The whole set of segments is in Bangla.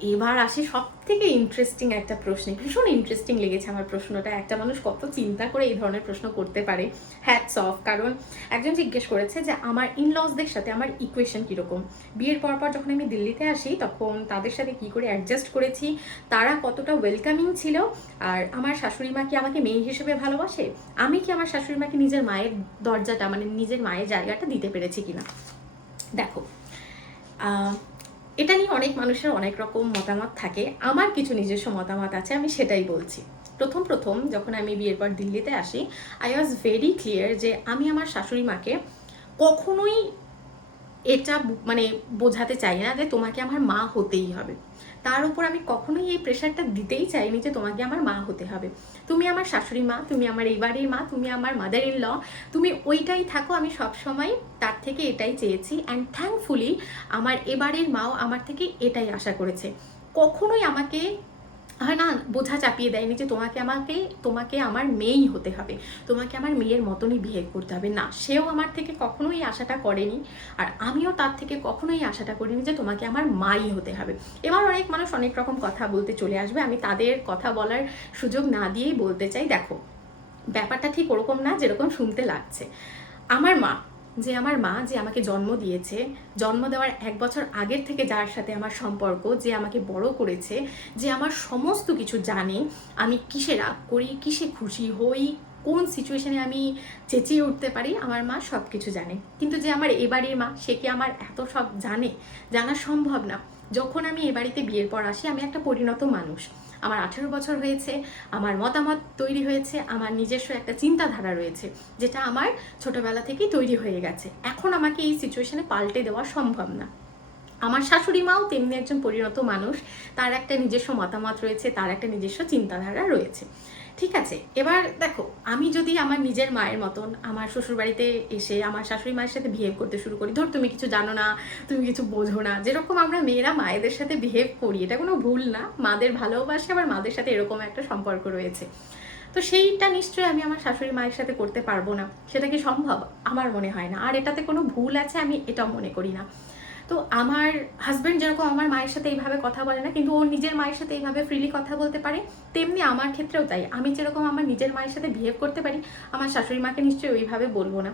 এবার আসি সব থেকে ইন্টারেস্টিং একটা প্রশ্নে। ভীষণ ইন্টারেস্টিং লেগেছে আমার প্রশ্নটা। একটা মানুষ কত চিন্তা করে এই ধরনের প্রশ্ন করতে পারে। হ্যাটস অফ কারণ একজন জিজ্ঞেস করেছে যে, আমার ইন ইনলসদের সাথে আমার ইকুয়েশন কীরকম? বিয়ের পর পর যখন আমি দিল্লিতে আসি, তখন তাদের সাথে কি করে অ্যাডজাস্ট করেছি, তারা কতটা ওয়েলকামিং ছিল, আর আমার শাশুড়ি মা কি আমাকে মেয়ে হিসেবে ভালোবাসে? আমি কি আমার শাশুড়ি মাকে নিজের মায়ের দরজাটা মানে নিজের মায়ের জায়গাটা দিতে পেরেছি কিনা? দেখো এটা নিয়ে অনেক মানুষের অনেক রকম মতামত থাকে। আমার কিছু নিজস্ব মতামত আছে, আমি সেটাই বলছি। প্রথম প্রথম যখন আমি বিয়ের পর দিল্লিতে আসি আই ওয়াজ ভেরি ক্লিয়ার যে আমি আমার শাশুড়ি মাকে কখনোই এটা মানে বোঝাতে চাই না যে তোমাকে আমার মা হতেই হবে। তার উপর আমি কখনোই এই প্রেশারটা দিতেই চাইনি যে তোমাকে আমার মা হতে হবে। তুমি আমার শাশুড়ি মা, তুমি আমার এই বাড়ির মা, তুমি আমার মাদার ইন ল তুমি ওইটাই থাকো, আমি সবসময় তার থেকে এটাই চেয়েছি। অ্যান্ড থ্যাঙ্কফুলি আমার এবারের মাও আমার থেকে এটাই আশা করেছে। কখনোই আমাকে হয়, না, বোঝা চাপিয়ে দেয়নি যে তোমাকে আমাকে, তোমাকে আমার মেয়েই হতে হবে। তোমাকে আমার মেয়ের মতনই বিহেভ করতে হবে। না, সেও আমার থেকে কখনোই আশাটা করেনি আর আমিও তার থেকে কখনোই আশাটা করিনি যে তোমাকে আমার মাই হতে হবে। এবার অনেক মানুষ অনেক রকম কথা বলতে চলে আসবে। আমি তাদের কথা বলার সুযোগ না দিয়েই বলতে চাই। দেখো, ব্যাপারটা ঠিক ওরকম না যেরকম শুনতে লাগছে। আমার মা যে আমার মা যে আমাকে জন্ম দিয়েছে, জন্ম দেওয়ার এক বছর আগের থেকে যার সাথে আমার সম্পর্ক, যে আমাকে বড় করেছে, যে আমার সমস্ত কিছু জানে, আমি কিসে রাগ করি, কিসে খুশি হই, কোন সিচুয়েশনে আমি চেঁচিয়ে উঠতে পারি, আমার মা সব কিছু জানে। কিন্তু যে আমার এ বাড়ির মা, সে কি আমার এত সব জানে? জানা সম্ভব না। যখন আমি এ বাড়িতে বিয়ের পর আসি, আমি একটা পরিণত মানুষ। আমার আঠেরো বছর হয়েছে, আমার মতামত তৈরি হয়েছে, আমার নিজস্ব একটা চিন্তাধারা রয়েছে, যেটা আমার ছোটবেলা থেকেই তৈরি হয়ে গেছে। এখন আমাকে এই সিচুয়েশনে পাল্টে দেওয়া সম্ভব না। আমার শাশুড়ি মাও তেমনি একজন পরিণত মানুষ, তার একটা নিজস্ব মতামত রয়েছে, তার একটা নিজস্ব চিন্তাধারা রয়েছে। ঠিক আছে, এবার দেখো, আমি যদি আমার নিজের মায়ের মতন আমার শ্বশুরবাড়িতে এসে আমার শাশুড়ি মায়ের সাথে বিহেভ করতে শুরু করি, ধর তুমি কিছু জানো না, তুমি কিছু বোঝো না, যেরকম আমরা মেয়েরা মায়েদের সাথে বিহেভ করি, এটা কোনো ভুল না, মাদের ভালোবাসে আবার মাদের সাথে এরকম একটা সম্পর্ক রয়েছে। তো সেইটা নিশ্চয়ই আমি আমার শাশুড়ি মায়ের সাথে করতে পারব না, সেটা কি সম্ভব? আমার মনে হয় না, আর এটাতে কোনো ভুল আছে আমি এটাও মনে করি না। তো আমার হাজব্যান্ড যেরকম আমার মায়ের সাথে এইভাবে কথা বলে না, কিন্তু ও নিজের মায়ের সাথে এইভাবে ফ্রিলি কথা বলতে পারে, তেমনি আমার ক্ষেত্রেও তাই। আমি যেরকম আমার নিজের মায়ের সাথে বিহেভ করতে পারি, আমার শাশুড়ি মাকে নিশ্চয়ই ওইভাবে বলব না।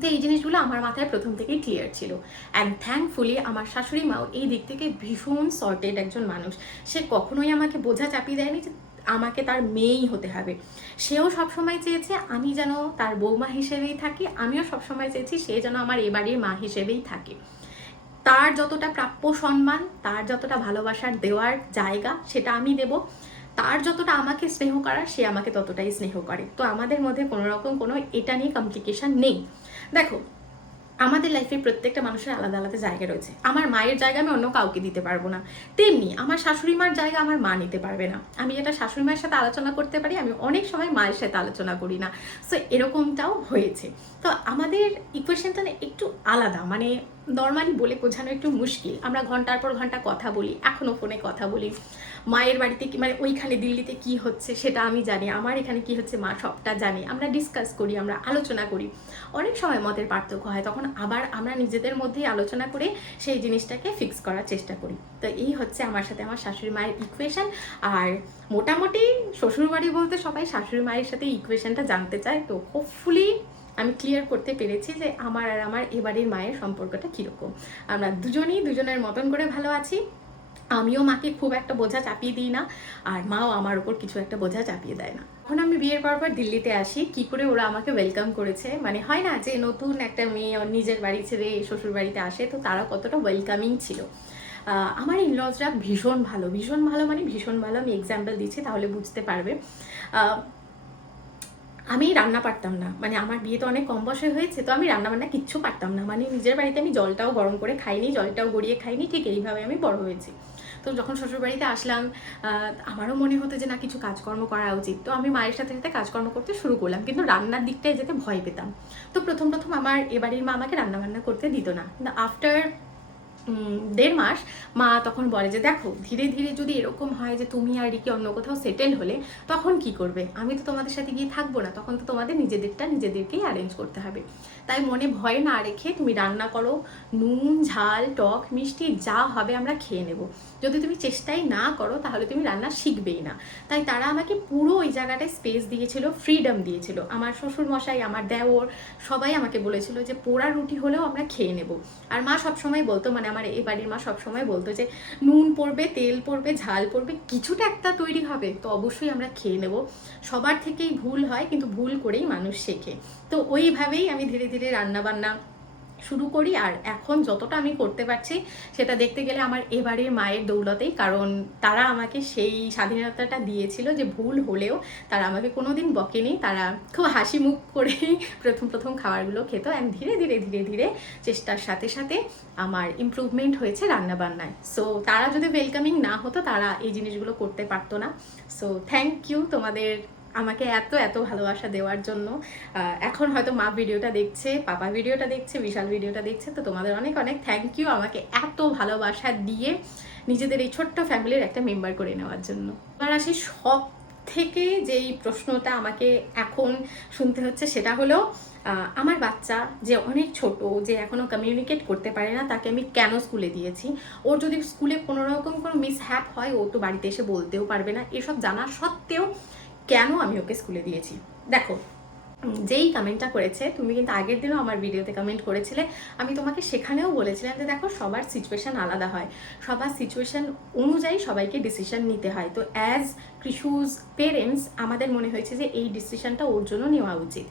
তো এই জিনিসগুলো আমার মাথায় প্রথম থেকেই ক্লিয়ার ছিল। অ্যান্ড থ্যাঙ্কফুলি আমার শাশুড়ি মাও এই দিক থেকে ভীষণ সর্টেড একজন মানুষ। সে কখনোই আমাকে বোঝা চাপিয়ে দেয়নি যে আমাকে তার মেয়েই হতে হবে। সেও সবসময় চেয়েছে আমি যেন তার বৌমা হিসেবেই থাকি, আমিও সবসময় চেয়েছি সে যেন আমার এ বাড়ির মা হিসেবেই থাকে। তার যতটা প্রাপ্য সম্মান, তার যতটা ভালোবাসার দেওয়ার জায়গা সেটা আমি দেব। তার যতটা আমাকে স্নেহ করার, সে আমাকে ততটাই স্নেহ করে। তো আমাদের মধ্যে কোনো রকম কোনো এটা নিয়ে কমপ্লিকেশন নেই। দেখো, আমাদের লাইফে প্রত্যেকটা মানুষের আলাদা আলাদা জায়গা রয়েছে। আমার মায়ের জায়গা আমি অন্য কাউকে দিতে পারব না। তেমনি আমার শাশুড়ি মার জায়গা আমার মা নিতে পারবে না। আমি যেটা শাশুড়ি মায়ের সাথে আলোচনা করতে পারি, আমি অনেক সময় মায়ের সাথে আলোচনা করি না। সো এরকমটাও হয়েছে। তো আমাদের ইকুয়েশনটা একটু আলাদা। মানে নর্মালি বলে বোঝানো একটু মুশকিল। আমরা ঘণ্টার পর ঘণ্টা কথা বলি এখনও ফোনে কথা বলি। মায়ের বাড়িতে কি মানে ওইখানে দিল্লিতে কি হচ্ছে সেটা আমি জানি, আমার এখানে কি হচ্ছে মা সবটা জানে। আমরা ডিসকাস করি, আমরা আলোচনা করি। অনেক সময় মতের পার্থক্য হয়, তখন আবার আমরা নিজেদের মধ্যেই আলোচনা করে সেই জিনিসটাকে ফিক্স করার চেষ্টা করি। তো এই হচ্ছে আমার সাথে আমার শাশুড়ি মায়ের ইকুয়েশন আর মোটামুটি শ্বশুরবাড়ি বলতে সবাই শাশুড়ি মায়ের সাথে ইকুয়েশনটা জানতে চায়, তো হোপফুলি আমি ক্লিয়ার করতে পেরেছি যে আমার আর আমার এবারের মায়ের সম্পর্কটা কীরকম। আমরা দুজনেই দুজনের মতন করে ভালো আছি। আমিও মাকে খুব একটা বোঝা চাপিয়ে দিই না, আর মাও আমার উপর কিছু একটা বোঝা চাপিয়ে দেয় না। এখন আমি বিয়ের পর পর দিল্লিতে আসি, কি করে ওরা আমাকে ওয়েলকাম করেছে? মানে হয় না যে নতুন একটা মেয়ে নিজের বাড়ি ছেড়ে শ্বশুর বাড়িতে আসে, তো তারা কতটা ওয়েলকামিং ছিল। আমার ইনলজরা ভীষণ ভালো ভীষণ ভালো মানে ভীষণ ভালো। আমি এক্সাম্পল দিচ্ছি, তাহলে বুঝতে পারবে। আমি রান্না পারতাম না। মানে আমার বিয়ে তো অনেক কম বয়সে হয়েছে, তো আমি রান্না বান্না কিচ্ছু পারতাম না। মানে নিজের বাড়িতে আমি জলটাও গরম করে খাইনি, জলটাও গড়িয়ে খাইনি, ঠিক এইভাবে আমি বড় হয়েছি। তো যখন শ্বশুরবাড়িতে আসলাম আমারও মনে হতো যে না, কিছু কাজকর্ম করা উচিত। তো আমি মায়ের সাথে সাথে কাজকর্ম করতে শুরু করলাম, কিন্তু রান্নার দিকটায় যেতে ভয় পেতাম। তো প্রথম প্রথম আমার এবাড়ির মা আমাকে রান্না বান্না করতে দিত না। আফটার দেড় মাস, মা তখন বলে যে, দেখো, ধীরে ধীরে যদি এরকম হয় যে, তুমি আর রিকি অন্য কোথাও সেটেল হলে, তখন কি করবে? আমি তো তোমাদের সাথে গিয়ে থাকব না। তখন তো তোমাদের নিজেদেরটা নিজেদেরকেই অ্যারেঞ্জ করতে হবে। তাই মনে ভয় না রেখে তুমি রান্না করো, নুন, ঝাল, টক, মিষ্টি, যা হবে আমরা খেয়ে নেব। যদি তুমি চেষ্টাই না করো, তাহলে তুমি রান্না শিখবেই না। তাই তারা আমাকে পুরো ওই জায়গাটায় স্পেস দিয়েছিল ফ্রিডম দিয়েছিল। আমার শ্বশুর মশাই আমার দেওর সবাই আমাকে বলেছিল যে, পোড়া রুটি হলেও আমরা খেয়ে নেব। আর মা সবসময় বলতো মানে আমার এই বাড়ির মা সবসময় বলতো যে, নুন পড়বে, তেল পড়বে, ঝাল পড়বে, কিছুটা একটা তৈরি হবে, তো অবশ্যই আমরা খেয়ে নেব। সবার থেকেই ভুল হয়, কিন্তু ভুল করেই মানুষ শেখে। তো ওইভাবেই আমি ধীরে ধীরে রান্না বান্না শুরু করি আর এখন যতটা আমি করতে পারছি, সেটা দেখতে গেলে আমার এবারের মায়ের দৌলতেই। কারণ তারা আমাকে সেই স্বাধীনতাটা দিয়েছিল যে ভুল হলেও তারা আমাকে কোনোদিন বকেনি। তারা খুব হাসি মুখ করেই প্রথম প্রথম খাবারগুলো খেত অ্যান্ড ধীরে ধীরে ধীরে ধীরে চেষ্টার সাথে সাথে আমার ইমপ্রুভমেন্ট হয়েছে রান্না বান্নায় সো তারা যদি ওয়েলকামিং না হতো, তারা এই জিনিসগুলো করতে পারতো না। সো থ্যাংক ইউ তোমাদের আমাকে এত এত ভালোবাসা দেওয়ার জন্য। এখন হয়তো মা ভিডিওটা দেখছে, পাপা ভিডিওটা দেখছে, বিশাল ভিডিওটা দেখছে, তো তোমাদের অনেক অনেক থ্যাংক ইউ আমাকে এত ভালোবাসা দিয়ে নিজেদের এই ছোট্ট ফ্যামিলির একটা মেম্বার করে নেওয়ার জন্য। এবার আসি সব থেকে যেই প্রশ্নটা আমাকে এখন শুনতে হচ্ছে সেটা হলো আমার বাচ্চা যে অনেক ছোট, যে এখনও কমিউনিকেট করতে পারে না, তাকে আমি কেন স্কুলে দিয়েছি? ওর যদি স্কুলে কোনো রকম কোনো মিস হ্যাপ হয়, ও তো বাড়িতে এসে বলতেও পারবে না। এসব জানা সত্ত্বেও কেন আমি ওকে স্কুলে দিয়েছি? দেখো যেই কমেন্টটা করেছে, তুমি কিন্তু আগের দিনও আমার ভিডিওতে কমেন্ট করেছিলে। আমি তোমাকে সেখানেও বলেছিলাম যে দেখো, সবার সিচুয়েশন আলাদা হয়। সবার সিচুয়েশন অনুযায়ী সবাইকে ডিসিশন নিতে হয়। তো অ্যাজ কৃষুজ পেরেন্টস আমাদের মনে হয়েছে যে এই ডিসিশনটা ওর জন্য নেওয়া উচিত।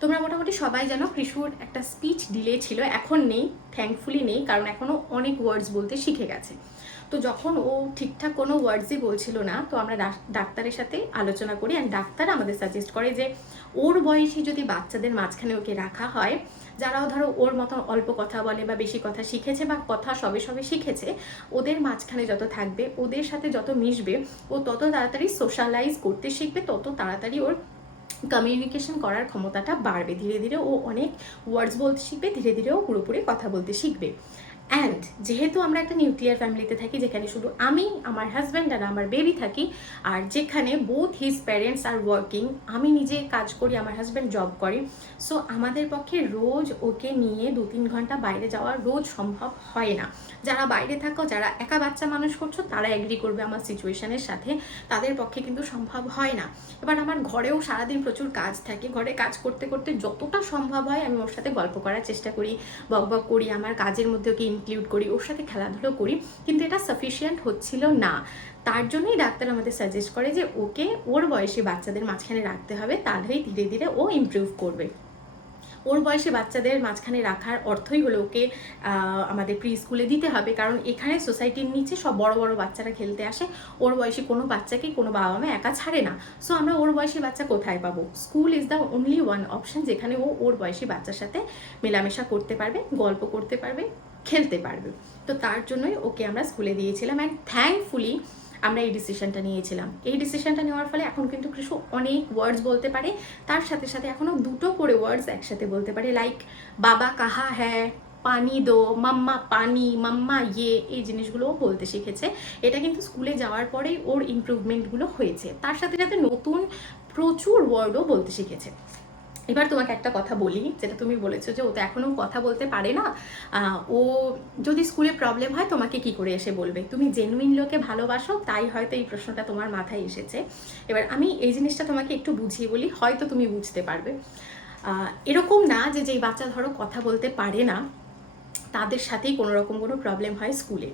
তোমরা মোটামুটি সবাই জানো কৃষুর একটা স্পিচ ডিলে ছিল, এখন নেই থ্যাঙ্কফুলি নেই, কারণ এখনও অনেক ওয়ার্ডস বলতে শিখে গেছে। তো যখন ও ঠিকঠাক কোনো ওয়ার্ডসই বলছিল না, তো আমরা ডাক- ডাক্তারের সাথে আলোচনা করি অ্যান্ড ডাক্তার আমাদের সাজেস্ট করে যে ওর বয়সী যদি বাচ্চাদের মাঝখানে ওকে রাখা হয়, যারাও ধরো ওর মতন অল্প কথা বলে বা বেশি কথা শিখেছে বা কথা সবে সবে শিখেছে, ওদের মাঝখানে যত থাকবে, ওদের সাথে যত মিশবে, ও তত তাড়াতাড়ি সোশ্যালাইজ করতে শিখবে, তত তাড়াতাড়ি ওর কমিউনিকেশন করার ক্ষমতাটা বাড়বে। ধীরে ধীরে ও অনেক ওয়ার্ডস বলতে শিখবে, ধীরে ধীরে ও পুরোপুরি কথা বলতে শিখবে। অ্যান্ড যেহেতু আমরা একটা নিউক্লিয়ার ফ্যামিলিতে থাকি, যেখানে শুধু আমি, আমার হাজব্যান্ড আর আমার বেবি থাকি, আর যেখানে বোথ হিজ প্যারেন্টস আর ওয়ার্কিং আমি নিজে কাজ করি, আমার হাজব্যান্ড জব করে সো আমাদের পক্ষে রোজ ওকে নিয়ে দু তিন ঘণ্টা বাইরে যাওয়া রোজ সম্ভব হয় না। যারা বাইরে থাকো, যারা একা বাচ্চা মানুষ করছ, তারা এগ্রি করবে আমার সিচুয়েশনের সাথে, তাদের পক্ষে কিন্তু সম্ভব হয় না। এবার আমার ঘরেও সারাদিন প্রচুর কাজ থাকে, ঘরে কাজ করতে করতে যতটা সম্ভব হয়, আমি ওর সাথে গল্প করার চেষ্টা করি, বক বক করি, আমার কাজের মধ্যে ওকে ইনক্লুড করি, ওর সাথে খেলাধুলো করি, কিন্তু এটা সাফিসিয়েন্ট হচ্ছিল না। তার জন্যই ডাক্তার আমাদের সাজেস্ট করে যে, ওকে ওর বয়সে বাচ্চাদের মাঝখানে রাখতে হবে, তাহলেই ধীরে ধীরে ও ইমপ্রুভ করবে। ওর বয়সে বাচ্চাদের মাঝখানে রাখার অর্থই হলো ওকে আমাদের প্রি স্কুলে দিতে হবে, কারণ এখানে সোসাইটির নিচে সব বড় বড় বাচ্চারা খেলতে আসে, ওর বয়সে কোনো বাচ্চাকে কোনো বাবা মা একা ছাড়ে না। সো আমরা ওর বয়সে বাচ্চা কোথায় পাবো? School is the only one option যেখানে ও ওর বয়সী বাচ্চার সাথে মেলামেশা করতে পারবে, গল্প করতে পারবে। খেলতে পারবে। তো তার জন্যই ওকে আমরা স্কুলে দিয়েছিলাম অ্যান্ড থ্যাঙ্কফুলি আমরা এই ডিসিশনটা নিয়েছিলাম। এই ডিসিশনটা নেওয়ার ফলে এখন কিন্তু কৃষু অনেক ওয়ার্ডস বলতে পারে। তার সাথে সাথে এখনও দুটো করে ওয়ার্ডস একসাথে বলতে পারে। লাইক বাবা কাহা হ্যাঁ পানি দো, মাম্মা পানি, মাম্মা ইয়ে এই জিনিসগুলোও বলতে শিখেছে। এটা কিন্তু স্কুলে যাওয়ার পরেই ওর ইমপ্রুভমেন্টগুলো হয়েছে। তার সাথে সাথে নতুন প্রচুর ওয়ার্ডও বলতে শিখেছে। এবার তোমাকে একটা কথা বলি, যেটা তুমি বলেছ যে ও তো এখনও কথা বলতে পারে না। ও যদি স্কুলে প্রবলেম হয়, তোমাকে কি করে এসে বলবে? তুমি জেনুইন লোকে ভালোবাসো, তাই হয়তো এই প্রশ্নটা তোমার মাথায় এসেছে। এবার আমি এই জিনিসটা তোমাকে একটু বুঝিয়ে বলি, হয়তো তুমি বুঝতে পারবে। এরকম না যে যেই বাচ্চা ধরো কথা বলতে পারে না, তাদের সাথেই কোনো রকম কোনো প্রবলেম হয় স্কুলে।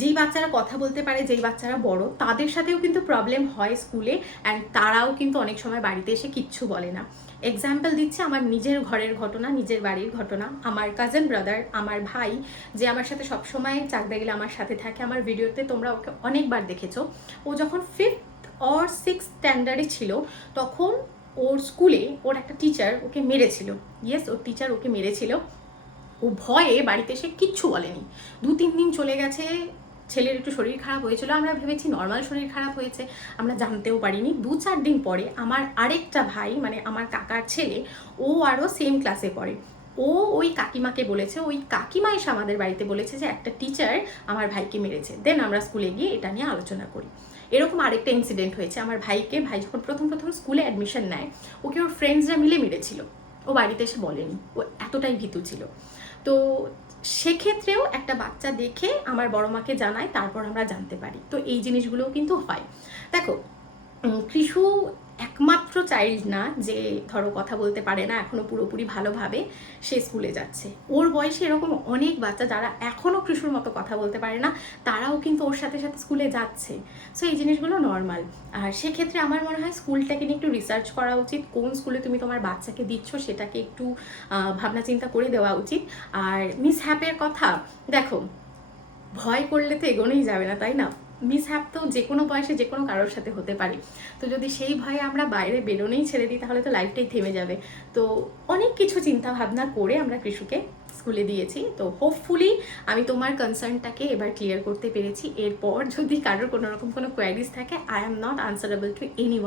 যেই বাচ্চারা কথা বলতে পারে, যেই বাচ্চারা বড়, তাদের সাথেও কিন্তু প্রবলেম হয় স্কুলে অ্যান্ড তারাও কিন্তু অনেক সময় বাড়িতে এসে কিচ্ছু বলে না। এক্সাম্পল দিচ্ছে আমার নিজের ঘরের ঘটনা, নিজের বাড়ির ঘটনা। আমার কাজিন ব্রাদার আমার ভাই, যে আমার সাথে সবসময় চাকদা গেলে আমার সাথে থাকে, আমার ভিডিওতে তোমরা ওকে অনেকবার দেখেছ। ও যখন ফিফথ অর সিক্স স্ট্যান্ডার্ডে ছিল, তখন ওর স্কুলে ওর একটা টিচার ওকে মেরেছিল। ইয়েস ওর টিচার ওকে মেরেছিল। ও ভয়ে বাড়িতে এসে কিচ্ছু বলেনি। দু, তিন দিন চলে গেছে, ছেলের একটু শরীর খারাপ হয়েছিল, আমরা ভেবেছি নর্মাল শরীর খারাপ হয়েছে, আমরা জানতেও পারিনি। দু, চার দিন পরে আমার আরেকটা ভাই মানে আমার কাকার ছেলে, ও আরও সেম ক্লাসে পড়ে। ও ওই কাকিমাকে বলেছে, ওই কাকিমা এসে আমাদের বাড়িতে বলেছে যে একটা টিচার আমার ভাইকে মেরেছে। দেন আমরা স্কুলে গিয়ে এটা নিয়ে আলোচনা করি। এরকম আরেকটা ইনসিডেন্ট হয়েছে। আমার ভাইকে, ভাই যখন প্রথম প্রথম স্কুলে অ্যাডমিশন নেয়, ওকে ওর ফ্রেন্ডসরা মিলে মেরেছিল। ও বাড়িতে এসে বলেনি। ও এতটাই ভীতু ছিল। তো সেক্ষেত্রেও একটা বাচ্চা দেখে আমার বড় মাকে জানায়, তারপর আমরা জানতে পারি। তো এই জিনিসগুলোও কিন্তু হয়। দেখো কৃষু একমাত্র চাইল্ড না যে ধরো কথা বলতে পারে না, এখনও পুরোপুরি ভালোভাবে সে স্কুলে যাচ্ছে। ওর বয়সে এরকম অনেক বাচ্চা যারা এখনও কৃষুর মতো কথা বলতে পারে না, তারাও কিন্তু ওর সাথে সাথে স্কুলে যাচ্ছে। সো এই জিনিসগুলো নর্মাল আর সেক্ষেত্রে আমার মনে হয় স্কুলটাকে নিয়ে একটু রিসার্চ করা উচিত, কোন স্কুলে তুমি তোমার বাচ্চাকে দিচ্ছ সেটাকে একটু ভাবনা চিন্তা করে দেওয়া উচিত। আর মিস হ্যাপের কথা, দেখো, ভয় করলে তো এগোনোই যাবে না, তাই না? মিস হ্যাপ তো যে কোনো বয়সে যে কোনো কারোর সাথে হতে পারে। তো যদি সেই ভয়ে আমরা বাইরে বেরোনেই ছেড়ে দিই, তাহলে তো লাইফটাই থেমে যাবে। তো অনেক কিছু চিন্তা ভাবনা করে আমরা কৃষুকে স্কুলে দিয়েছি। তো হোপফুলি আমি তোমার কনসার্নটাকে এবার ক্লিয়ার করতে পেরেছি। এরপর যদি কারোর কোনো রকম কোনো কোয়ারিজ থাকে I am not answerable to any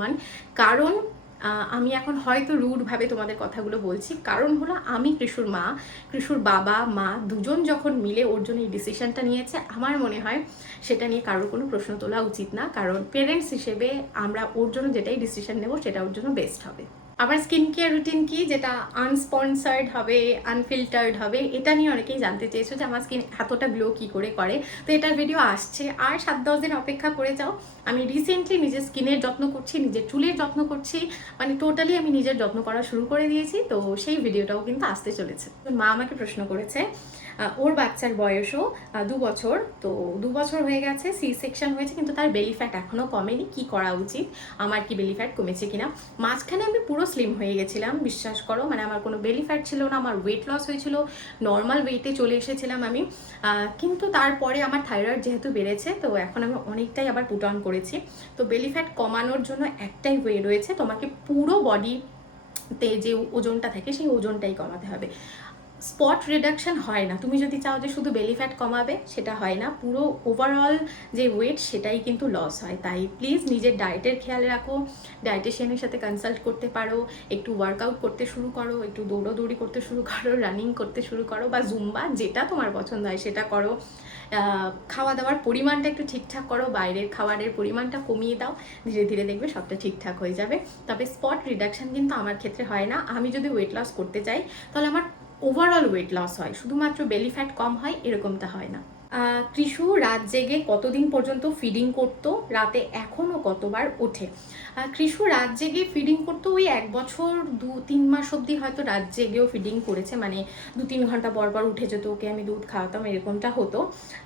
কারণ আমি এখন হয়তো রুডভাবে তোমাদের কথাগুলো বলছি। কারণ হলো আমি কৃষুর মা, কৃষুর বাবা, মা দুজন যখন মিলে ওর জন্য এই ডিসিশানটা নিয়েছে, আমার মনে হয় সেটা নিয়ে কারোর কোনো প্রশ্ন তোলা উচিত না। কারণ পেরেন্টস হিসেবে আমরা ওর জন্য যেটাই ডিসিশন নেব, সেটা ওর জন্য বেস্ট হবে। আবার স্কিন কেয়ার রুটিন কি? যেটা আনস্পন্সার্ড হবে আনফিল্টার্ড হবে, এটা নিয়ে অনেকেই জানতে চেয়েছো যে আমার স্কিন এতটা গ্লো কি করে করে। তো এটার ভিডিও আসছে। আর সাত দশ দিন অপেক্ষা করে যাও। আমি রিসেন্টলি নিজের স্কিনের যত্ন করছি, নিজের চুলের যত্ন করছি। মানে টোটালি আমি নিজের যত্ন করা শুরু করে দিয়েছি। তো সেই ভিডিওটাও কিন্তু আসতে চলেছে। মা আমাকে প্রশ্ন করেছে ওর বাচ্চার বয়সও দু বছর। তো দু বছর হয়ে গেছে সি সেকশন হয়েছে, কিন্তু তার বেলি ফ্যাট এখনও কমেনি। কি করা উচিত? আমার কি বেলি ফ্যাট কমেছে কিনা? মাঝখানে আমি পুরো স্লিম হয়ে গেছিলাম, বিশ্বাস করো। মানে আমার কোনো বেলি ফ্যাট ছিল না, আমার ওয়েট লস হয়েছিল। নর্মাল ওয়েটে চলে এসেছিলাম আমি। কিন্তু তারপরে আমার থাইরয়েড যেহেতু বেড়েছে, তো এখন আমি অনেকটাই আবার পুট অন করেছি। তো বেলি ফ্যাট কমানোর জন্য একটাই ওয়ে রয়েছে, তোমাকে পুরো বডি তে যে ওজনটা থাকে, সেই ওজনটাই কমাতে হবে। স্পট রিডাকশান হয় না। তুমি যদি চাও যে শুধু বেলি ফ্যাট কমাবে, সেটা হয় না। পুরো ওভারঅল যে ওয়েট সেটাই কিন্তু লস হয়। তাই প্লিজ নিজের ডায়েটের খেয়াল রাখো। ডায়েটিশিয়ানের সাথে কনসাল্ট করতে পারো। একটু ওয়ার্কআউট করতে শুরু করো। একটু দৌড়োদৌড়ি করতে শুরু করো। রানিং করতে শুরু করো বা জুম্বা যেটা তোমার পছন্দ হয়, সেটা করো। খাওয়া দাওয়ার পরিমাণটা একটু ঠিকঠাক করো। বাইরের খাবারের পরিমাণটা কমিয়ে দাও। ধীরে ধীরে দেখবে সবটা ঠিকঠাক হয়ে যাবে। তবে স্পট রিডাকশান কিন্তু আমার ক্ষেত্রে হয় না। আমি যদি ওয়েট লস করতে চাই, তাহলে আমার ওভারঅল ওয়েট লস হয় শুধুমাত্র বেলি ফ্যাট কম হয় এরকমটা হয় না। কৃষু রাত জেগে কতদিন পর্যন্ত ফিডিং করতো? রাতে এখনও কতবার ওঠে? কৃষু রাত জেগে ফিডিং করতো ওই এক বছর, দু, তিন মাস অবধি হয়তো রাত জেগেও ফিডিং করেছে। মানে দু, তিন ঘণ্টা পর পর উঠে যেত, ওকে আমি দুধ খাওয়াতাম, এরকমটা হতো।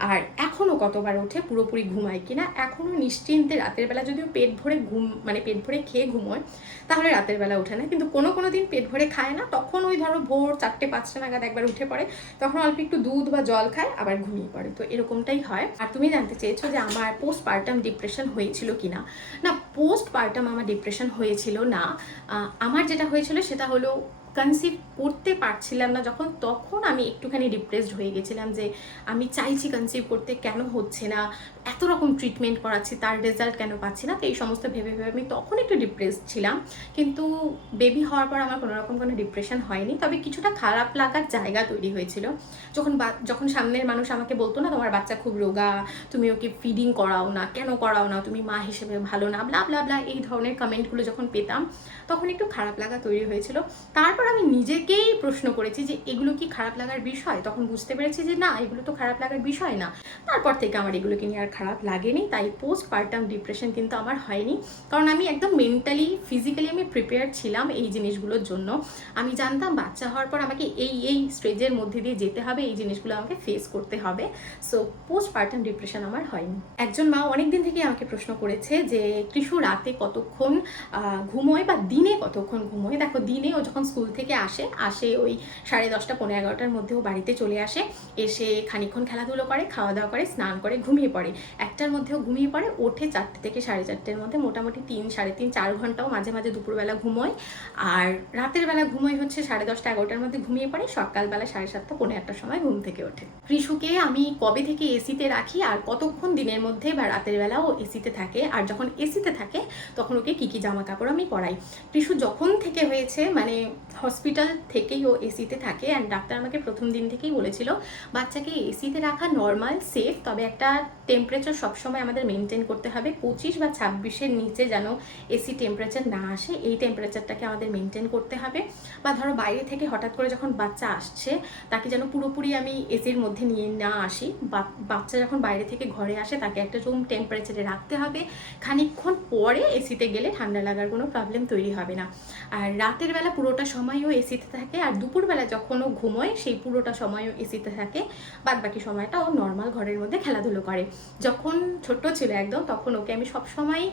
আর এখনও কতবার ওঠে, পুরোপুরি ঘুমায় কিনা? এখনও নিশ্চিন্তে রাতের বেলা যদিও পেট ভরে ঘুম মানে পেট ভরে খেয়ে ঘুমোয়, তাহলে রাতের বেলা ওঠে না। কিন্তু কোনো কোনো দিন পেট ভরে খায় না, তখন ওই ধরো ভোর চারটে, পাঁচটা নাগাদ একবার উঠে পড়ে, তখন অল্প একটু দুধ বা জল খায়, আবার ঘুমিয়ে পড়ে। তো এরকমটাই হয়। আর তুমি জানতে চেয়েছো যে আমার পোস্ট পার্টাম ডিপ্রেশন হয়েছিল কি না না পোস্ট পার্টাম আমার ডিপ্রেশন হয়েছিল না। আমার যেটা হয়েছিল সেটা হলো কনসিভ করতে পারছিলাম না, যখন তখন আমি একটুখানি ডিপ্রেসড হয়ে গেছিলাম যে আমি চাইছি কনসিভ করতে কেন হচ্ছে না, এত রকম ট্রিটমেন্ট করাচ্ছি, তার রেজাল্ট কেন পাচ্ছি না, তো এই সমস্ত ভেবে ভেবে আমি তখন একটু ডিপ্রেসড ছিলাম। কিন্তু বেবি হওয়ার পর আমার কোনো রকম কোনো ডিপ্রেশন হয়নি, তবে কিছুটা খারাপ লাগার জায়গা তৈরি হয়েছিল। যখন যখন সামনের মানুষ আমাকে বলতো, না, তোমার বাচ্চা খুব রোগা, তুমি ওকে ফিডিং করাও না, কেন করাও না, তুমি মা হিসেবে ভালো না ব্লা ব্লা ব্লা এই ধরনের কমেন্টগুলো যখন পেতাম, তখন একটু খারাপ লাগা তৈরি হয়েছিল। তারপর আমি নিজেকেই প্রশ্ন করেছি যে, এগুলো কি খারাপ লাগার বিষয়? তখন বুঝতে পেরেছি যে, না, এগুলো তো খারাপ লাগার বিষয় না। তারপর থেকে আমার এগুলোকে নিয়ে আর খারাপ লাগেনি। তাই পোস্ট পার্টাম ডিপ্রেশন কিন্তু আমার হয়নি। কারণ আমি একদম মেন্টালি ফিজিক্যালি আমি প্রিপেয়ার ছিলাম এই জিনিসগুলোর জন্য। আমি জানতাম বাচ্চা হওয়ার পর আমাকে এই এই স্টেজের মধ্যে দিয়ে যেতে হবে, এই জিনিসগুলো আমাকে ফেস করতে হবে। সো পোস্ট পার্টাম ডিপ্রেশন আমার হয়নি। একজন মা অনেকদিন থেকে আমাকে প্রশ্ন করেছে যে, কৃষু রাতে কতক্ষণ ঘুমোয় বা দিনে কতক্ষণ ঘুমোয়? দেখো, দিনে ও যখন স্কুল থেকে আসে আসে ওই সাড়ে দশটা পনেরো এগারোটার মধ্যে ও বাড়িতে চলে আসে। এসে খানিকক্ষণ খেলাধুলো করে, খাওয়া দাওয়া করে, স্নান করে, ঘুমিয়ে পড়ে। একটার মধ্যেও ঘুমিয়ে পড়ে, ওঠে চারটে থেকে সাড়ে চারটের মধ্যে। মোটামুটি তিন, সাড়ে তিন, চার ঘন্টাও মাঝে মাঝে দুপুরবেলা ঘুমোয়। আর রাতের বেলা ঘুমোয় হচ্ছে সাড়ে দশটা, এগারোটার মধ্যে ঘুমিয়ে পড়ে, সকালবেলা সাড়ে সাতটা পনেরো একটার সময় ঘুম থেকে ওঠে। কৃষুকে আমি কবে থেকে এসিতে রাখি আর কতক্ষণ দিনের মধ্যে বা রাতের বেলা ও এসিতে থাকে? আর যখন এসিতে থাকে, তখন ওকে কী কী জামা কাপড় আমি পরাই? কৃষু যখন থেকে হয়েছে মানে হসপিটাল থেকেই ও এসিতে থাকে অ্যান্ড ডাক্তার আমাকে প্রথম দিন থেকেই বলেছিল, বাচ্চাকে এসিতে রাখা নর্মাল সেফ তবে একটা টেম্পারেচার সবসময় আমাদের মেনটেন করতে হবে। পঁচিশ বা ছাব্বিশের নিচে যেন এসি টেম্পারেচার না আসে, এই টেম্পারেচারটাকে আমাদের মেনটেন করতে হবে। বা ধরো বাইরে থেকে হঠাৎ করে যখন বাচ্চা আসছে, তাকে যেন পুরোপুরি আমি এসির মধ্যে নিয়ে না আসি। বাচ্চা যখন বাইরে থেকে ঘরে আসে, তাকে একটা রুম টেম্পারেচারে রাখতে হবে। খানিকক্ষণ পরে এসিতে গেলে ঠান্ডা লাগার কোনো প্রবলেম তৈরি হবে না। আর রাতের বেলা পুরোটা সময়ও এসিতে থাকে আর দুপুরবেলা যখন ও ঘুমোয়, সেই পুরোটা সময় এসিতে থাকে। বাদ বাকি সময়টা ও নর্মাল ঘরের মধ্যে খেলাধুলো করে। যখন ছোট্ট ছিল একদম, তখন ওকে আমি সব সময়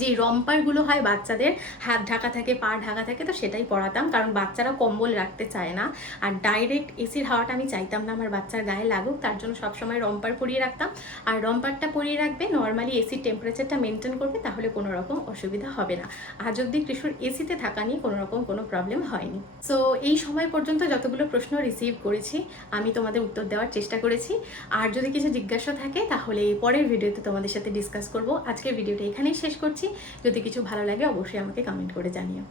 যে রম্পারগুলো হয় বাচ্চাদের, হাত ঢাকা থাকে, পা ঢাকা থাকে, তো সেটাই পরাতাম। কারণ বাচ্চারা কম্বল রাখতে চায় না। আর ডাইরেক্ট এসির হাওয়াটা আমি চাইতাম না আমার বাচ্চার গায়ে লাগুক। তার জন্য সবসময় রম্পার পরিয়ে রাখতাম। আর রম্পারটা পরিয়ে রাখবে নর্মালি এসির টেম্পারেচারটা মেনটেন করবে, তাহলে কোনো রকম অসুবিধা হবে না। আজ অব্দি কৃষুর এসিতে থাকা নিয়ে কোনো রকম কোনো প্রবলেম হয়নি। সো এই সময় পর্যন্ত যতগুলো প্রশ্ন রিসিভ করেছি, আমি তোমাদের উত্তর দেওয়ার চেষ্টা করেছি। আর যদি কিছু জিজ্ঞাসা থাকে, তাহলে পরের ভিডিওতে তোমাদের সাথে ডিসকাস করব। আজকের ভিডিওটা এখানেই শেষ করছি যদি কিছু ভালো লাগে অবশ্যই আমাকে কমেন্ট করে জানিও।